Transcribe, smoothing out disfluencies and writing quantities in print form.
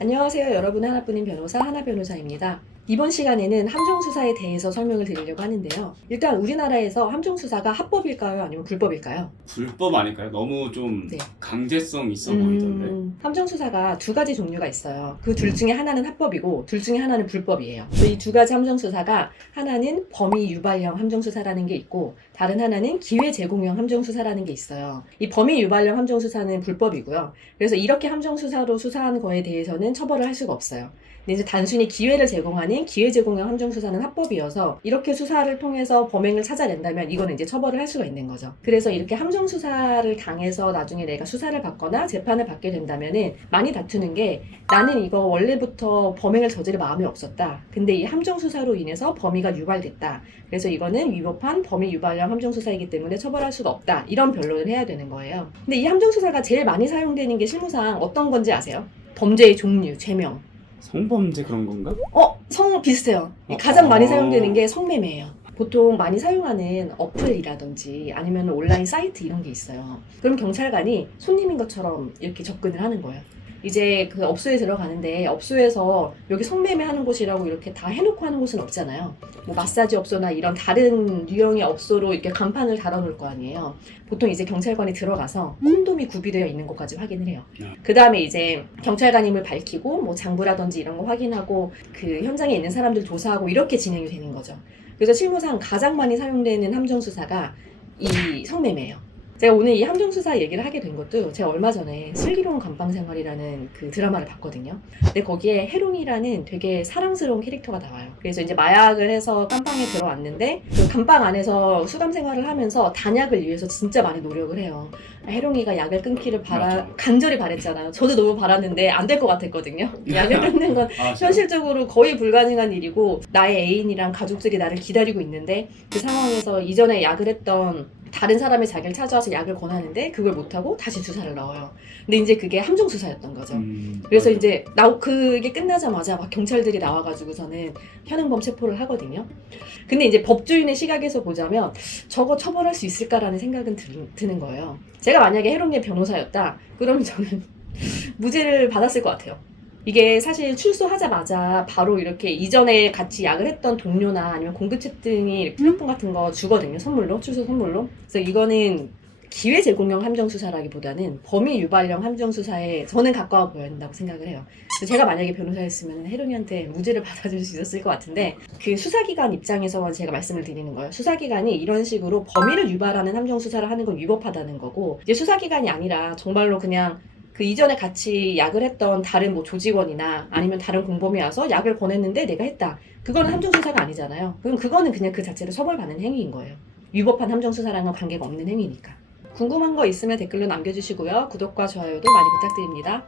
안녕하세요. 여러분의 하나뿐인 변호사 하나변호사입니다. 이번 시간에는 함정수사에 대해서 설명을 드리려고 하는데요. 일단 우리나라에서 함정수사가 합법일까요? 아니면 불법일까요? 불법 아닐까요? 너무 좀 네. 강제성 있어 보이던데. 함정수사가 두 가지 종류가 있어요. 그 둘 중에 하나는 합법이고 둘 중에 하나는 불법이에요. 이 두 가지 함정수사가 하나는 범위 유발형 함정수사라는 게 있고 다른 하나는 기회 제공형 함정수사라는 게 있어요. 이 범위 유발형 함정수사는 불법이고요. 그래서 이렇게 함정수사로 수사한 거에 대해서는 처벌을 할 수가 없어요. 근데 이제 단순히 기회를 제공하는 기회 제공형 함정수사는 합법이어서 이렇게 수사를 통해서 범행을 찾아낸다면 이거는 이제 처벌을 할 수가 있는 거죠. 그래서 이렇게 함정수사를 당해서 나중에 내가 수사를 받거나 재판을 받게 된다면은 많이 다투는 게 나는 이거 원래부터 범행을 저지를 마음이 없었다. 근데 이 함정수사로 인해서 범위가 유발됐다. 그래서 이거는 위법한 범위 유발형 함정수사이기 때문에 처벌할 수가 없다. 이런 변론을 해야 되는 거예요. 근데 이 함정수사가 제일 많이 사용되는 게 실무상 어떤 건지 아세요? 범죄의 종류, 죄명. 성범죄 그런 건가? 성 비슷해요. 가장 많이 사용되는 게 성매매예요. 보통 많이 사용하는 어플이라든지 아니면 온라인 사이트 이런 게 있어요. 그럼 경찰관이 손님인 것처럼 이렇게 접근을 하는 거예요. 이제 그 업소에 들어가는데 업소에서 여기 성매매 하는 곳이라고 이렇게 다 해놓고 하는 곳은 없잖아요. 뭐 마사지 업소나 이런 다른 유형의 업소로 이렇게 간판을 달아놓을 거 아니에요. 보통 이제 경찰관이 들어가서 콘돔이 구비되어 있는 곳까지 확인을 해요. 그 다음에 이제 경찰관임을 밝히고 뭐 장부라든지 이런 거 확인하고 그 현장에 있는 사람들 조사하고 이렇게 진행이 되는 거죠. 그래서 실무상 가장 많이 사용되는 함정수사가 이 성매매예요. 제가 오늘 이 함정수사 얘기를 하게 된 것도 제가 얼마 전에 슬기로운 감방생활이라는 그 드라마를 봤거든요. 근데 거기에 해롱이라는 되게 사랑스러운 캐릭터가 나와요. 그래서 이제 마약을 해서 감방에 들어왔는데 그 감방 안에서 수감 생활을 하면서 단약을 위해서 진짜 많이 노력을 해요. 해롱이가 약을 끊기를 간절히 바랬잖아요. 저도 너무 바랐는데 안 될 것 같았거든요. 약을 끊는 건 현실적으로 거의 불가능한 일이고 나의 애인이랑 가족들이 나를 기다리고 있는데 그 상황에서 이전에 약을 했던 다른 사람이 자기를 찾아와서 약을 권하는데 그걸 못하고 다시 주사를 넣어요. 근데 이제 그게 함정수사였던 거죠. 그래서 이제 그게 끝나자마자 막 경찰들이 나와가지고서는 현행범 체포를 하거든요. 근데 이제 법조인의 시각에서 보자면 저거 처벌할 수 있을까라는 생각은 드는 거예요. 제가 만약에 해롱의 변호사였다 그러면 저는 무죄를 받았을 것 같아요. 이게 사실 출소하자마자 바로 이렇게 이전에 같이 약을 했던 동료나 아니면 공급책 등이 플랫폼 같은 거 주거든요. 선물로, 출소 선물로. 그래서 이거는 기회 제공형 함정수사라기보다는 범위 유발형 함정수사에 저는 가까워 보여야 된다고 생각을 해요. 그래서 제가 만약에 변호사였으면 해롱이한테 무죄를 받아줄 수 있었을 것 같은데 그 수사기관 입장에서 제가 말씀을 드리는 거예요. 수사기관이 이런 식으로 범위를 유발하는 함정수사를 하는 건 위법하다는 거고 이제 수사기관이 아니라 정말로 그냥 그 이전에 같이 약을 했던 다른 뭐 조직원이나 아니면 다른 공범이 와서 약을 권했는데 내가 했다. 그거는 함정수사가 아니잖아요. 그럼 그거는 그냥 그 자체로 처벌받는 행위인 거예요. 위법한 함정수사랑은 관계가 없는 행위니까. 궁금한 거 있으면 댓글로 남겨주시고요. 구독과 좋아요도 많이 부탁드립니다.